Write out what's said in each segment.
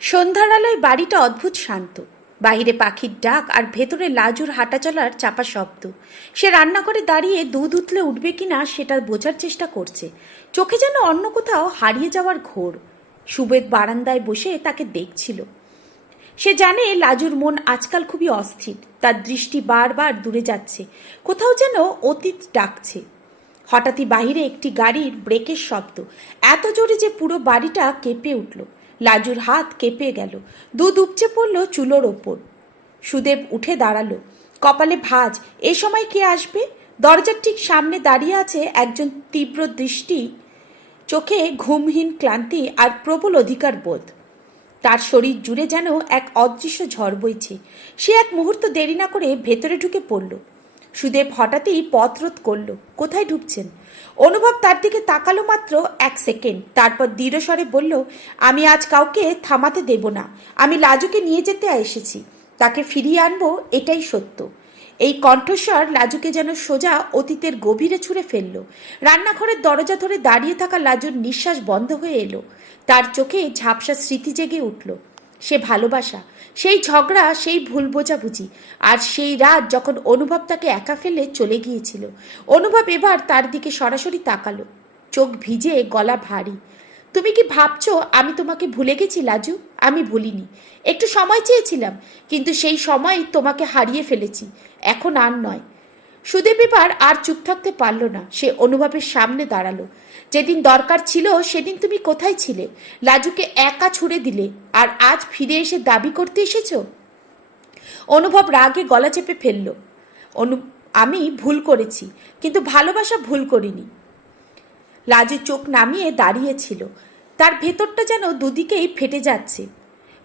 সন্ধ্যার আলোয় বাড়িটা অদ্ভুত শান্ত। বাহিরে পাখির ডাক আর ভেতরে লাজুর হাঁটা চলার চাপা শব্দ। সে রান্নাঘরে দাঁড়িয়ে দুধ উতলে উঠবে কিনা সেটা বোঝার চেষ্টা করছে। চোখে যেন অন্য কোথাও হারিয়ে যাওয়ার ঘোর। সুবেদ বারান্দায় বসে তাকে দেখছিল। সে জানে লাজুর মন আজকাল খুবই অস্থির। তার দৃষ্টি বারবার দূরে যাচ্ছে, কোথাও যেন অতীত ডাকছে। হঠাৎই বাহিরে একটি গাড়ির ব্রেকের শব্দ, এত জোরে যে পুরো বাড়িটা কেঁপে উঠল। লাজুর হাত কেঁপে গেল, দুধ উপচে পড়ল চুলোর ওপর। সুদেব উঠে দাঁড়ালো, কপালে ভাঁজ। এ সময় কে আসবে? দরজার ঠিক সামনে দাঁড়িয়ে আছে একজন, তীব্র দৃষ্টি, চোখে ঘুমহীন ক্লান্তি আর প্রবল অধিকার বোধ। তার শরীর জুড়ে যেন এক অদৃশ্য ঝড় বইছে। সে এক মুহূর্ত দেরি না করে ভেতরে ঢুকে পড়ল। সুদেব হঠাৎই পথরোধ করল। কোথায় ঢুকছেন? অনুভব তার দিকে তাকালো মাত্র এক সেকেন্ড, তারপর দৃঢ়স্বরে বলল, আমি আজ কাউকে থামাতে দেব না। আমি লাজুকে নিয়ে যেতে এসেছি, তাকে ফিরিয়ে আনবো, এটাই সত্য। এই কণ্ঠস্বর লাজুকে যেন সোজা অতীতের গভীরে ছুঁড়ে ফেলল। রান্নাঘরের দরজা ধরে দাঁড়িয়ে থাকা লাজুর নিঃশ্বাস বন্ধ হয়ে এলো। তার চোখে ঝাপসা স্মৃতি জেগে উঠল। সে ভালোবাসা, সেই ঝগড়া, সেই ভুল বোঝাবুঝি, আর সেই রাত যখন অনুভব তাকে একা ফেলে চলে গিয়েছিল। অনুভব এবার তার দিকে সরাসরি তাকালো, চোখ ভিজে, গলা ভারী। তুমি কি ভাবছো আমি তোমাকে ভুলে গেছি লাজু? আমি ভুলিনি। একটু সময় চেয়েছিলাম, কিন্তু সেই সময় তোমাকে হারিয়ে ফেলেছি। এখন আর নয়। সুদেব এবার আর চুপ থাকতে পারল না। সে অনুভবের সামনে দাঁড়ালো। যেদিন দরকার ছিল সেদিন তুমি কোথায় ছিলে? লাজুকে একা ছুড়ে দিলে, আর আজ ফিরে এসে দাবি করতে এসেছ? অনুভব রাগে গলা চেপে ফেলল। আমি ভুল করেছি, কিন্তু ভালোবাসা ভুল করিনি। লাজু চোখ নামিয়ে দাঁড়িয়েছিল। তার ভেতরটা যেন দুদিকেই ফেটে যাচ্ছে।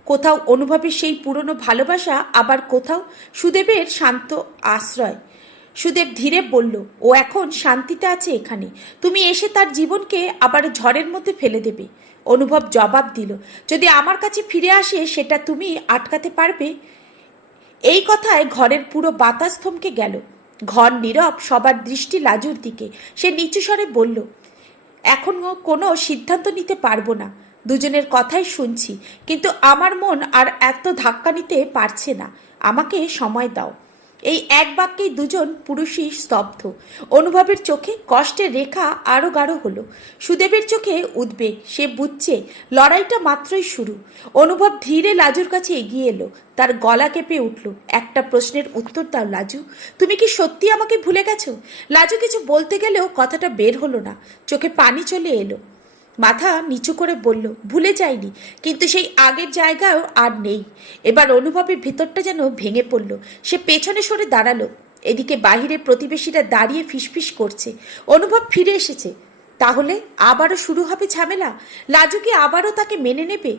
কোথাও অনুভবের সেই পুরনো ভালোবাসা, আবার কোথাও সুদেবের শান্ত আশ্রয়। সুদেব ধীরে বলল, ও এখন শান্তিতে আছে এখানে। তুমি এসে তার জীবনকে আবার ঝড়ের মধ্যে ফেলে দেবে। অনুভব জবাব দিল, যদি আমার কাছে ফিরে আসে সেটা তুমি আটকাতে পারবে? এই কথায় ঘরের পুরো বাতাস থমকে গেল। ঘর নীরব, সবার দৃষ্টি লাজুর দিকে। সে নিচু স্বরে বলল, এখন কোনো সিদ্ধান্ত নিতে পারবো না। দুজনের কথাই শুনছি, কিন্তু আমার মন আর এত ধাক্কা নিতে পারছে না। আমাকে সময় দাও। এই এক বাক্যেই দুজন পুরুষই স্তব্ধ। অনুভবের চোখে কষ্টের রেখা আরো গাঢ় হলো। সুদেবের চোখে উদ্বেগ। সে বুঝছে লড়াইটা মাত্রই শুরু। অনুভব ধীরে লাজুর কাছে এগিয়ে এলো। তার গলা কেঁপে উঠল, একটা প্রশ্নের উত্তর দাও লাজু। তুমি কি সত্যি আমাকে ভুলে গেছো? লাজু কিছু বলতে গেলেও কথাটা বের হলো না। চোখে পানি চলে এলো। মাথা নিচু করে বলল, ভুলে যায়নি, কিন্তু সেই আগের জায়গাও আর নেই। এবার অনুভবের ভিতরটা যেন ভেঙে পড়ল। সে পেছনে সরে দাঁড়ালো। এদিকে বাহিরে প্রতিবেশীরা দাঁড়িয়ে ফিসফিস করছে। অনুভব ফিরে এসেছে। তাহলে আবারও শুরু হবে ঝামেলা? লাজু কি আবারও তাকে মেনে নেবে?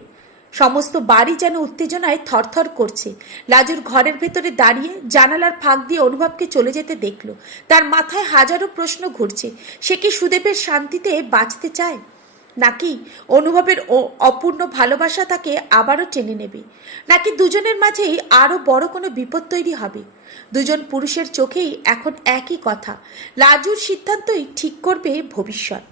সমস্ত বাড়ি যেন উত্তেজনায় থরথর করছে। লাজুর ঘরের ভেতরে দাঁড়িয়ে জানালার ফাঁক দিয়ে অনুভবকে চলে যেতে দেখল। তার মাথায় হাজারো প্রশ্ন ঘুরছে। সে কি সুদেবের শান্তিতে বাঁচতে চায়, নাকি অনুভবের অপূর্ণ ভালোবাসা তাকে আবারও টেনে নেবে, নাকি দুজনের মাঝেই আরো বড় কোনো বিপদ তৈরি হবে? দুজন পুরুষের চোখেই এখন একই কথা, লাজুর সিদ্ধান্তই ঠিক করবে ভবিষ্যৎ।